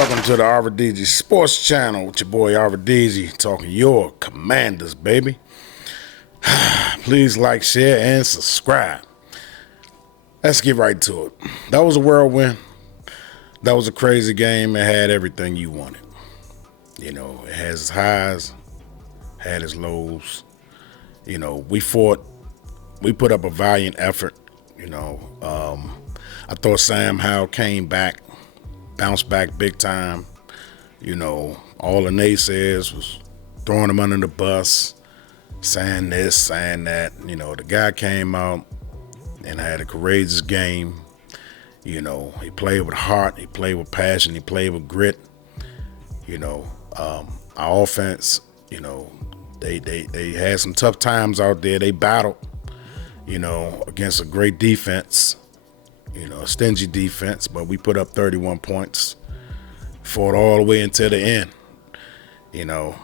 welcome to the RDG Sports Channel with your boy RDG talking your Commanders, baby. Please like, share, and subscribe. Let's get right to it. That was a whirlwind. That was a crazy game. It had everything you wanted. You know, it has its highs, had its lows. You know, we fought. We put up a valiant effort. You know, I thought samhowell came back, bounced back big time. You know, all the naysayers was throwing him under the bus, saying this, saying that. You know, the guy came out and had a courageous game. You know, he played with heart, he played with passion, he played with grit. You know, our offense, you know, they had some tough times out there. They battled, you know, against a great defense, you know, a stingy defense, but we put up 31 points, fought all the way until the end. You know,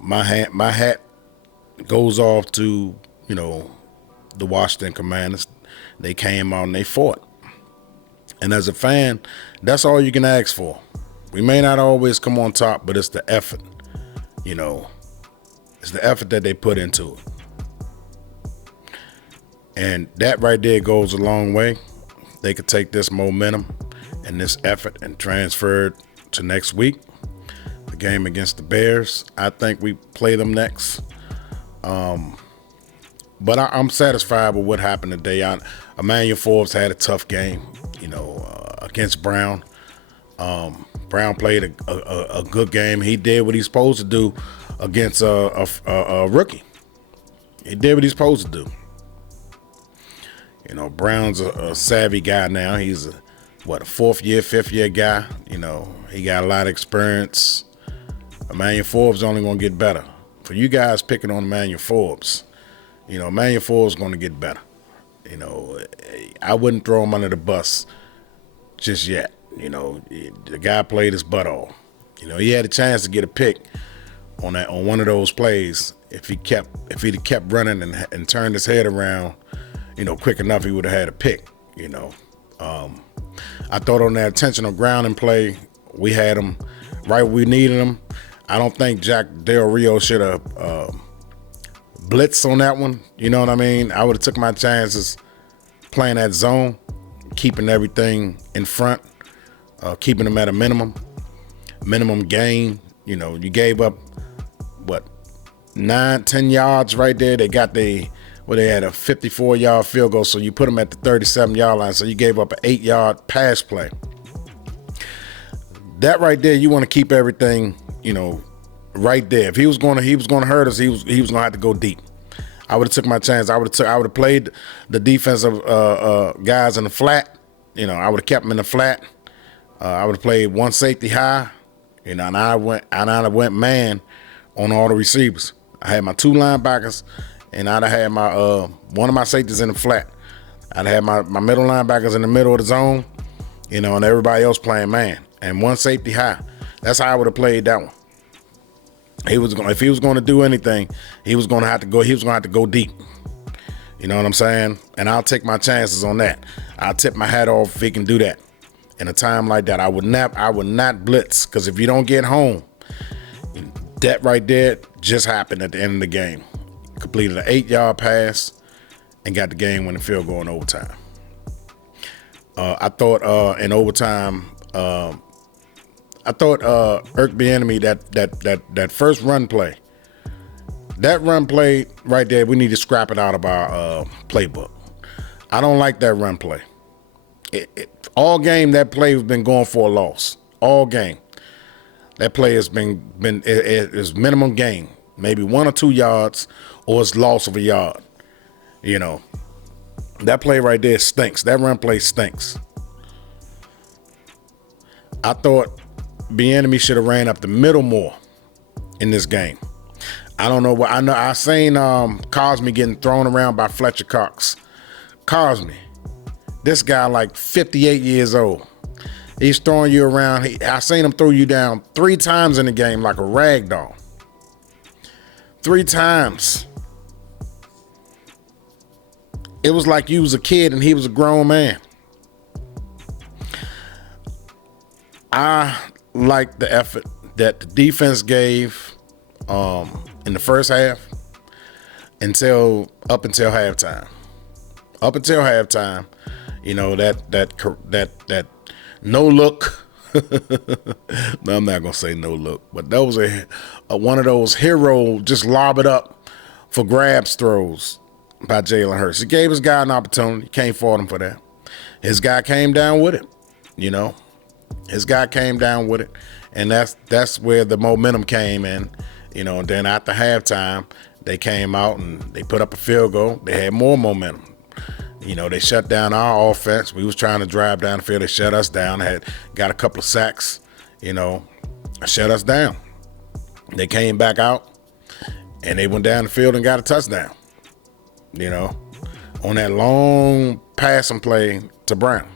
my hat goes off to, you know, the Washington Commanders. They came out and they fought. And as a fan, that's all you can ask for. We may not always come on top, but it's the effort, you know. It's the effort that they put into it. And that right there goes a long way. They could take this momentum and this effort and transfer it to next week. The game against the Bears. I think we play them next. But I'm satisfied with what happened today. Emmanuel Forbes had a tough game, you know, against Brown. Brown played a good game. He did what he's supposed to do against a rookie. He did what he's supposed to do. You know, Brown's a savvy guy now. He's a fifth year guy. You know, he got a lot of experience. Emmanuel Forbes is only going to get better. For you guys picking on Emmanuel Forbes, you know, Emmanuel Forbes is going to get better. You know, I wouldn't throw him under the bus just yet. You know, the guy played his butt off. You know, he had a chance to get a pick on one of those plays. If he'd kept running and turned his head around, you know, quick enough, he would have had a pick. You know, I thought on that intentional grounding play, we had him right where we needed him. I don't think Jack Del Rio should have blitzed on that one. You know what I mean? I would have took my chances playing that zone, keeping everything in front, keeping them at a minimum gain. You know, you gave up, 9-10 yards right there. They got they had a 54-yard field goal, so you put them at the 37-yard line, so you gave up an 8-yard pass play. That right there, you want to keep everything, you know, right there. If he was going to hurt us, he was going to have to go deep. I would have took my chance. I would have played the defensive guys in the flat. You know, I would have kept them in the flat. I would have played one safety high. You know, and I went man on all the receivers. I had my two linebackers, and I'd have had my one of my safeties in the flat. I'd have had my middle linebackers in the middle of the zone, you know, and everybody else playing man. And one safety high. That's how I would have played that one. If he was going to do anything, he was going to have to go deep. You know what I'm saying? And I'll take my chances on that. I'll tip my hat off if he can do that. In a time like that, I would not blitz, because if you don't get home, that right there just happened at the end of the game. Completed an 8-yard pass and got the game-winning field goal in overtime. I thought in overtime, ericbieniemy, that first run play, right there, we need to scrap it out of our playbook. I don't like that run play. All game, that play has been going for a loss. All game. That play has been is minimum gain, maybe 1 or 2 yards, or it's loss of a yard. You know, that play right there stinks. That run play stinks. I thought Bieniemy should have ran up the middle more in this game. I don't know what I seen Cosme getting thrown around by Fletcher Cox. Cosme, this guy like 58 years old. He's throwing you around. I seen him throw you down 3 times in the game like a rag doll. 3 times. It was like you was a kid and he was a grown man. I like the effort that the defense gave in the first half up until halftime. Up until halftime, that no look. No, I'm not gonna say no look, but that was a one of those hero just lob it up for grabs throws by Jalen Hurts. He gave his guy an opportunity. Can't fault him for that. His guy came down with it. His guy came down with it, and that's where the momentum came in. And then after halftime, they came out and they put up a field goal. They had more momentum. They shut down our offense. We was trying to drive down the field. They shut us down. They got a couple of sacks, shut us down. They came back out, and they went down the field and got a touchdown, on that long passing play to Brown.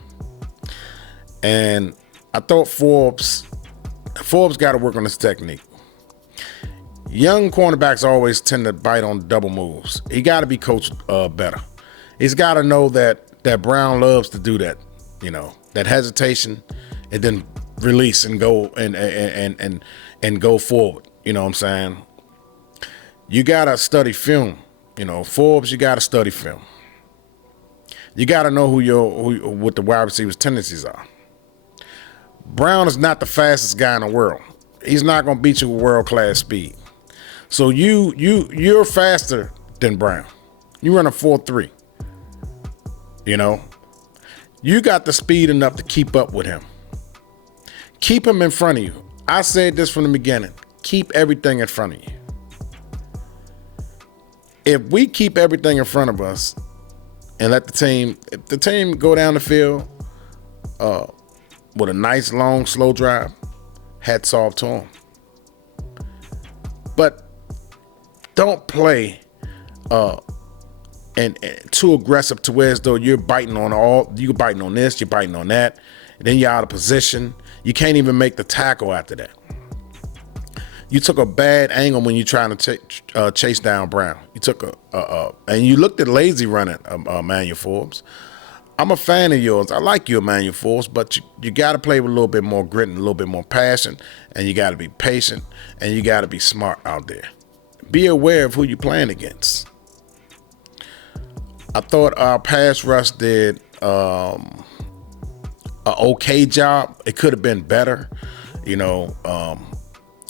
And I thought Forbes got to work on his technique. Young cornerbacks always tend to bite on double moves. He got to be coached better. He's got to know that Brown loves to do that, that hesitation, and then release and go and go forward. You know what I'm saying? You got to study film. Forbes, you got to study film. You got to know what the wide receiver's tendencies are. Brown is not the fastest guy in the world. He's not going to beat you with world-class speed. So you're faster than Brown. You run a 4.3. You got the speed enough to keep up with him. Keep him in front of you. I said this from the beginning. Keep everything in front of you. If we keep everything in front of us and let the team go down the field with a nice, long, slow drive, hats off to them. But don't play and too aggressive to where as though you're biting on this, you're biting on that, and then you're out of position. You can't even make the tackle after that. You took a bad angle when you're trying to chase down Brown. You took and you looked at lazy running, Emmanuel Forbes. I'm a fan of yours. I like you, Emmanuel Forbes, but you got to play with a little bit more grit and a little bit more passion, and you got to be patient, and you got to be smart out there. Be aware of who you're playing against. I thought our pass rush did an okay job. It could have been better.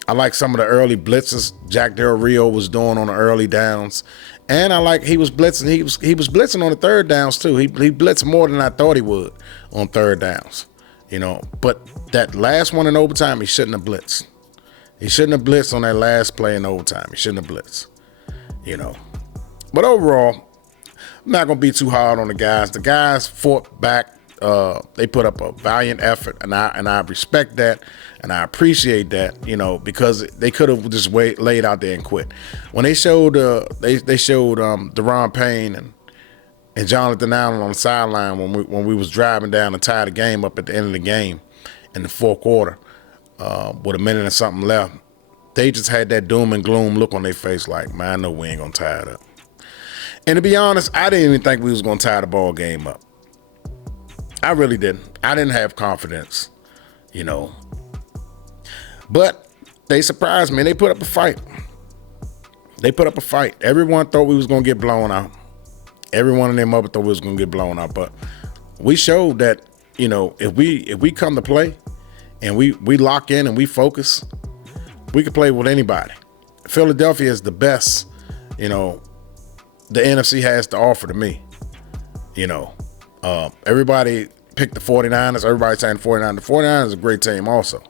I like some of the early blitzes Jack Del Rio was doing on the early downs. And I like he was blitzing. He was blitzing on the third downs too. He blitzed more than I thought he would on third downs. But that last one in overtime, he shouldn't have blitzed. He shouldn't have blitzed on that last play in overtime. He shouldn't have blitzed. But overall, I'm not gonna be too hard on the guys. The guys fought back. They put up a valiant effort, and I respect that, and I appreciate that, because they could have just laid out there and quit. When they showed they showed Deron Payne and Jonathan Allen on the sideline when we was driving down to tie the game up at the end of the game in the fourth quarter with a minute and something left, they just had that doom and gloom look on their face like, man, I know we ain't gonna tie it up. And to be honest, I didn't even think we was gonna tie the ball game up. I really didn't. I didn't have confidence, But they surprised me. They put up a fight. Everyone thought we was going to get blown out. Every one of them up thought we was going to get blown out. But we showed that, if we come to play and we lock in and we focus, we can play with anybody. Philadelphia is the best, the NFC has to offer to me. Everybody picked the 49ers. Everybody's saying 49ers. The 49ers is a great team also.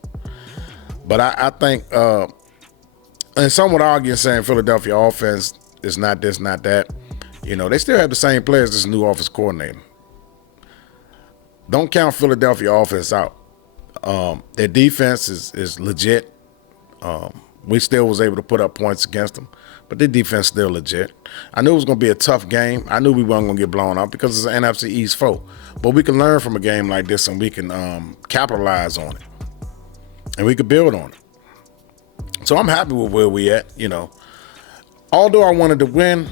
But I think, and some would argue saying Philadelphia offense is not this, not that. They still have the same players as the new offense coordinator. Don't count Philadelphia offense out. Their defense is legit. We still was able to put up points against them, but their defense still legit. I knew it was going to be a tough game. I knew we weren't going to get blown out because it's an NFC East foe. But we can learn from a game like this, and we can capitalize on it, and we can build on it. So I'm happy with where we at. Although I wanted to win,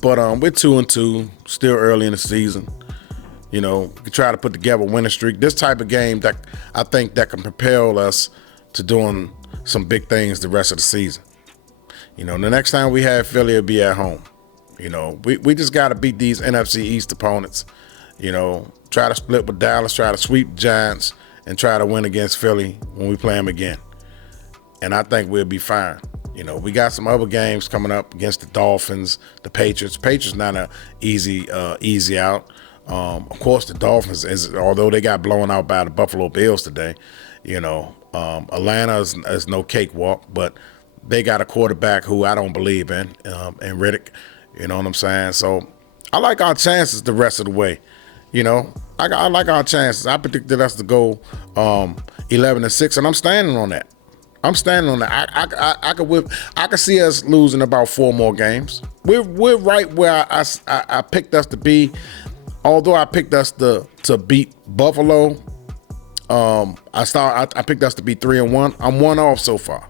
but we're 2-2, still early in the season. You know, we can try to put together a winning streak. This type of game that I think that can propel us to doing some big things the rest of the season. You know, the next time we have Philly, it'll be at home. You know, we just got to beat these NFC East opponents. You know, try to split with Dallas, try to sweep the Giants, and try to win against Philly when we play them again. And I think we'll be fine. You know, we got some other games coming up against the Dolphins, the Patriots. Patriots not an easy out. Of course, the Dolphins, although they got blown out by the Buffalo Bills today, you know, Atlanta is no cakewalk, but they got a quarterback who I don't believe in Riddick. You know what I'm saying? So I like our chances the rest of the way. You know, I like our chances. I predicted us to go 11-6, and I'm standing on that. I'm standing on that. I could see us losing about 4 more games. We're right where I picked us to be. Although I picked us to beat Buffalo, I picked us to be 3-1. I'm 1 off so far.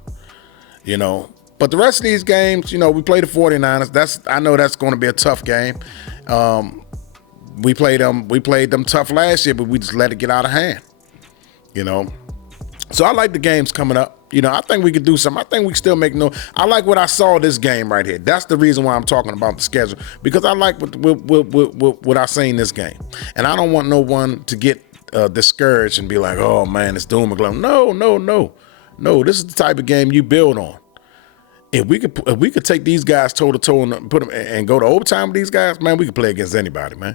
You know, but the rest of these games, you know, we play the 49ers. I know that's going to be a tough game. We played them tough last year, but we just let it get out of hand. You know, so I like the games coming up. You know, I think we could do something. I think we can still make I like what I saw this game right here. That's the reason why I'm talking about the schedule, because I like what I seen this game. And I don't want no one to get discouraged and be like, oh, man, it's doom and gloom. No, this is the type of game you build on. If we could take these guys toe-to-toe and put them and go to overtime with these guys, man, we could play against anybody, man.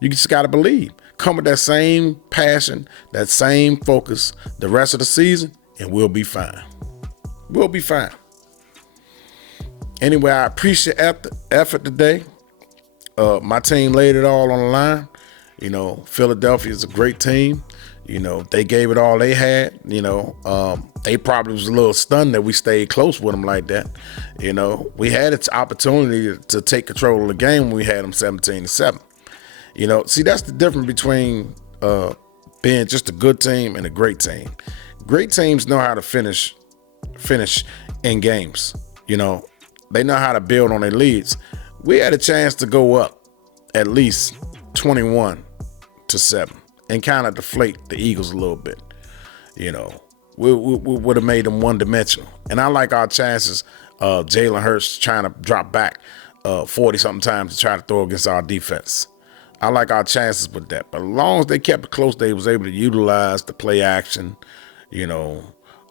You just got to believe. Come with that same passion, that same focus the rest of the season, and we'll be fine. We'll be fine. Anyway, I appreciate the effort today. My team laid it all on the line. You know, Philadelphia is a great team. You know, they gave it all they had. You know, they probably was a little stunned that we stayed close with them like that. You know, we had its opportunity to take control of the game when we had them 17-7. You know, see, that's the difference between being just a good team and a great team. Great teams know how to finish in games. You know, they know how to build on their leads. We had a chance to go up at least 21-7 and kind of deflate the Eagles a little bit. You know, we would have made them one-dimensional. And I like our chances. Jalen Hurts trying to drop back 40-something times to try to throw against our defense. I like our chances with that. But as long as they kept it close, they was able to utilize the play action, you know,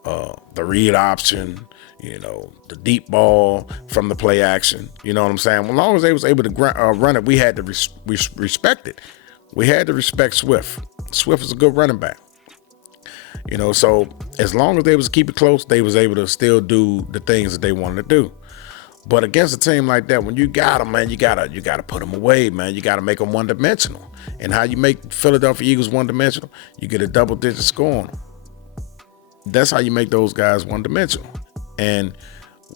the read option, you know, the deep ball from the play action. You know what I'm saying? As long as they was able to run it, we had to respect it. We had to respect Swift. Swift is a good running back. You know, so as long as they was keep it close, they was able to still do the things that they wanted to do. But against a team like that, when you got them, man, you gotta put them away, man. You gotta make them one-dimensional. And how you make Philadelphia Eagles one-dimensional? You get a double-digit score on them. That's how you make those guys one-dimensional. And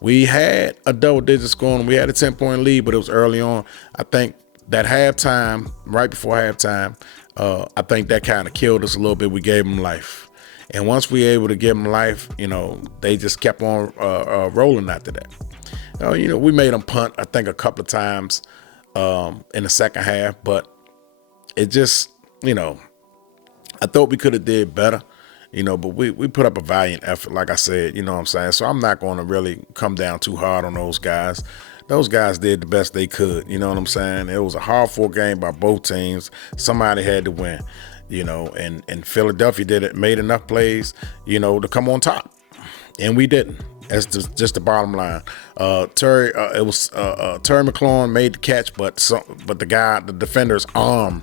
we had a double-digit score on them. We had a 10-point lead, but it was early on. I think that halftime, right before halftime, I think that kind of killed us a little bit. We gave them life. And once we were able to give them life, you know, they just kept on rolling after that. You know, we made them punt, I think, a couple of times in the second half, but it just, you know, I thought we could have did better, you know, but we put up a valiant effort, like I said, you know what I'm saying? So I'm not going to really come down too hard on those guys. Those guys did the best they could, you know what I'm saying? It was a hard-fought game by both teams. Somebody had to win, you know, and Philadelphia made enough plays, you know, to come on top, and we didn't. That's just the bottom line. Terry McLaurin made the catch, but the defender's arm,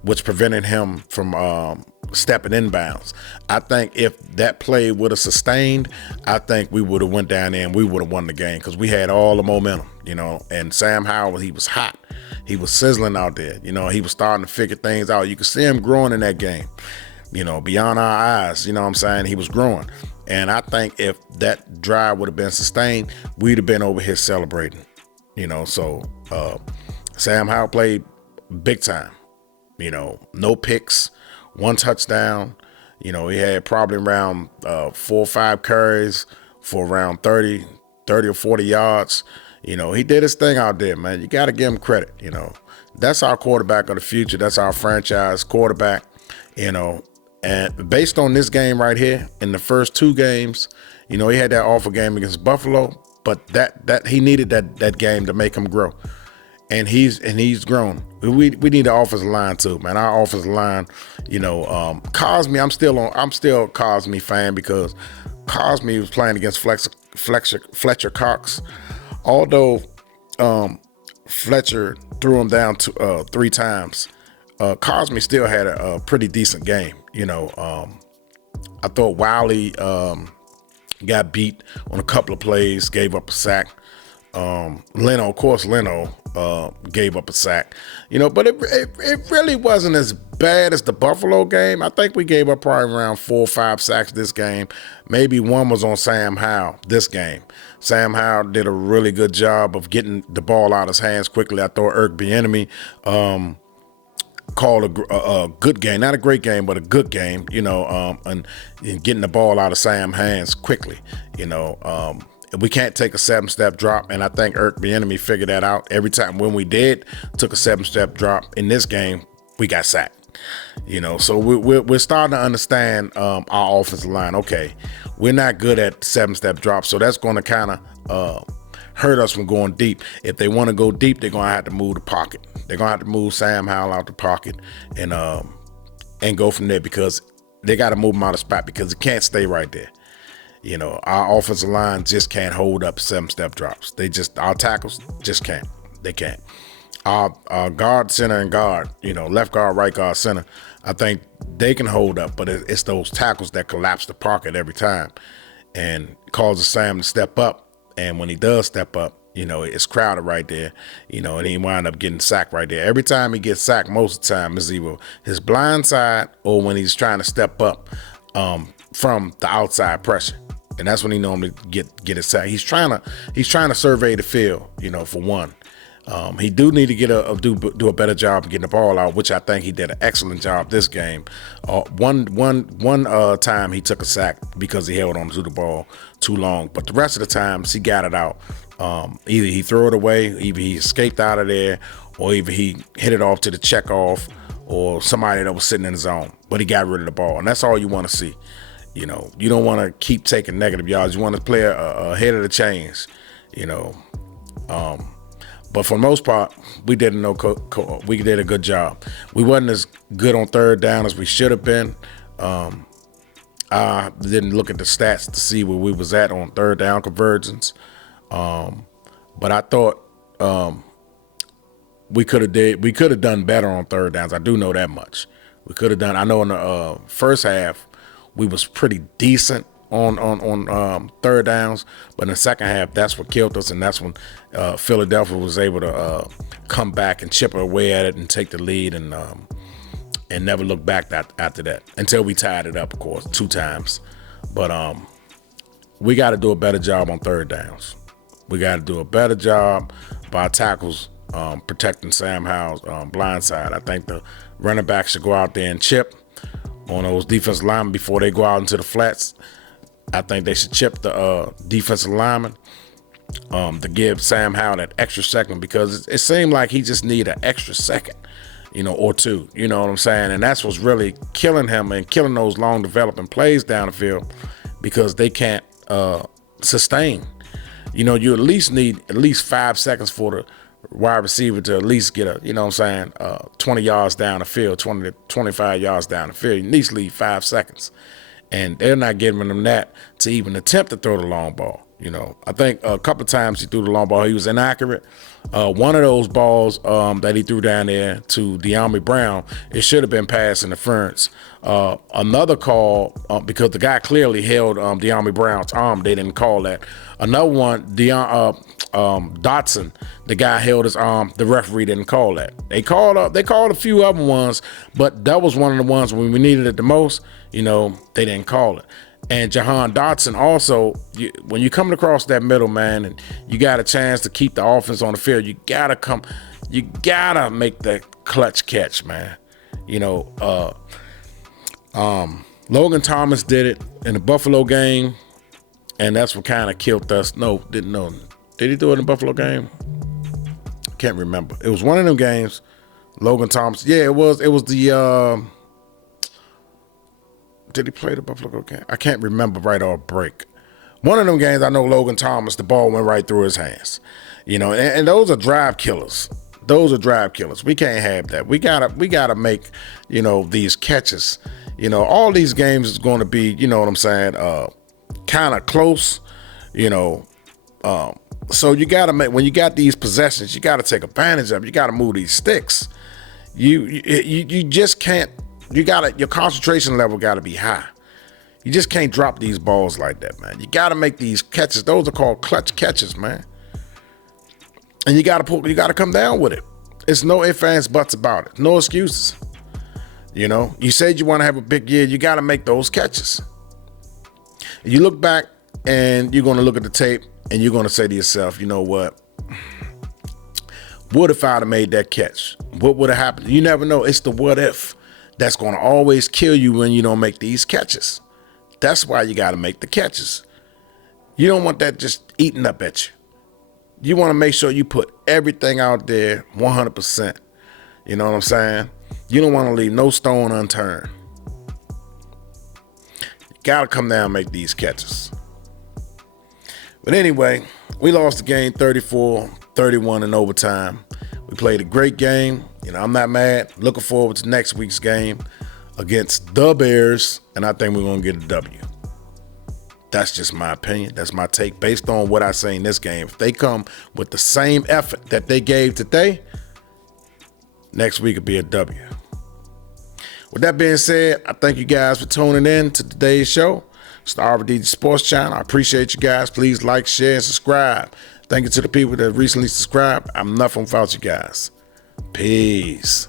which prevented him from stepping inbounds. I think if that play would have sustained, I think we would have went down there and we would have won the game because we had all the momentum, you know. And Sam Howell, he was hot. He was sizzling out there. You know, he was starting to figure things out. You could see him growing in that game, you know, beyond our eyes. You know what I'm saying? He was growing. And I think if that drive would have been sustained, we'd have been over here celebrating, you know. So Sam Howell played big time, you know, no picks, 1 touchdown. You know, he had probably around 4 or 5 carries for around 30 or 40 yards. You know, he did his thing out there, man. You got to give him credit, you know. that's our quarterback of the future. That's our franchise quarterback, you know. And based on this game right here, in the first 2 games, you know, he had that awful game against Buffalo, but that he needed that game to make him grow. And he's grown. We need the offensive line too, man. Our offensive line, you know, Cosme. I'm still a Cosme fan because Cosme was playing against Fletcher Cox. Although Fletcher threw him down 3 times, Cosme still had a pretty decent game. You know, I thought Wiley got beat on a couple of plays, gave up a sack. Leno gave up a sack, you know, but it really wasn't as bad as the Buffalo game. I think we gave up probably around 4 or 5 sacks this game. Maybe one was on Sam Howell this game. Sam Howell did a really good job of getting the ball out of his hands quickly. I thought ericbieniemy called a good game, not a great game, but a good game, you know, and getting the ball out of Sam's hands quickly, you know. We can't take a 7-step drop, and I think ericbieniemy figured that out. Every time when we took a 7-step drop in this game, we got sacked. You know, so we're starting to understand our offensive line. Okay, we're not good at 7-step drops, so that's going to kind of hurt us from going deep. If they want to go deep, they're going to have to move the pocket. They're going to have to move Sam Howell out the pocket and go from there, because they got to move him out of spot because it can't stay right there. You know, our offensive line just can't hold up 7-step drops. Our tackles just can't. They can't. Our guard, center, and guard, you know, left guard, right guard, center, I think they can hold up, but it's those tackles that collapse the pocket every time and causes Sam to step up. And when he does step up, you know, it's crowded right there, you know, and he wind up getting sacked right there. Every time he gets sacked, most of the time, is either his blind side or when he's trying to step up from the outside pressure. And that's when he normally get a sack. He's trying to survey the field, you know, for one. He do need to do a better job of getting the ball out, which I think he did an excellent job this game. One time he took a sack because he held on to the ball too long, but the rest of the times he got it out. Either he threw it away, either he escaped out of there, or either he hit it off to the check off, or somebody that was sitting in the zone. But he got rid of the ball, and that's all you want to see. You know, you don't want to keep taking negative yards. You want to play ahead of the chains, you know. But for the most part, we did a good job. We wasn't as good on 3rd down as we should have been. I didn't look at the stats to see where we was at on 3rd down conversions. But I thought we could have done better on 3rd downs. I do know that much. We could have done. I know in the first half we was pretty decent on 3rd downs, but in the second half, that's what killed us, and that's when Philadelphia was able to come back and chip away at it and take the lead, and never look back after that until we tied it up, of course, 2 times. But we got to do a better job on 3rd downs. We got to do a better job by tackles protecting Sam Howell's blind side. I think the running back should go out there and chip on those defensive linemen before they go out into the flats. I think they should chip the defensive lineman to give Sam Howell that extra second, because it seemed like he just need an extra second, you know, or 2. You know what I'm saying? And that's what's really killing him and killing those long developing plays down the field, because they can't sustain. You know, you at least need 5 seconds for the wide receiver to at least get a, you know what I'm saying, 20 yards down the field, 20 to 25 yards down the field. You at least leave 5 seconds. And they're not giving him that to even attempt to throw the long ball. You know, I think a couple of times he threw the long ball, he was inaccurate. One of those balls that he threw down there to Dyami Brown, it should have been pass interference. Another call, because the guy clearly held Dyami Brown's arm, they didn't call that. Another one, Dotson, the guy held his arm, the referee didn't call that. They called a few other ones, but that was one of the ones when we needed it the most, you know, they didn't call it. And Jahan Dotson also, when you're coming across that middle, man, and you got a chance to keep the offense on the field, you gotta make that clutch catch, man. You know, Logan Thomas did it in the Buffalo game, and that's what kind of killed us. No, didn't know. Did he do it in the Buffalo game? Can't remember. It was one of them games. Logan Thomas. Yeah, it was the did he play the Buffalo game? I can't remember right off break. One of them games, I know Logan Thomas, the ball went right through his hands. And those are drive killers. Those are drive killers. We can't have that. We gotta make, these catches. All these games is going to be, what I'm saying, kind of close, so you gotta make, when you got these possessions, you gotta take advantage of it. You gotta move these sticks. You just can't. Your concentration level gotta be high. You just can't drop these balls like that, man. You gotta make these catches. Those are called clutch catches, man. And you gotta come down with it. It's no ifs, ands, buts about it. No excuses. You said you want to have a big year. You gotta make those catches. You look back and you're gonna look at the tape and you're gonna say to yourself, you know what? What if I'd have made that catch? What would have happened? You never know. It's the what if that's gonna always kill you when you don't make these catches. That's why you gotta make the catches. You don't want that just eating up at you. You want to make sure you put everything out there 100%. You know what I'm saying? You don't want to leave no stone unturned. You got to come down and make these catches. But anyway, we lost the game 34-31 in overtime. We played a great game. I'm not mad. Looking forward to next week's game against the Bears, and I think we're going to get a W. That's just my opinion. That's my take based on what I say in this game. If they come with the same effort that they gave today, next week will be a W. With that being said, I thank you guys for tuning in to today's show. It's the RVD Sports Channel. I appreciate you guys. Please like, share, and subscribe. Thank you to the people that recently subscribed. I'm nothing without you guys. Peace.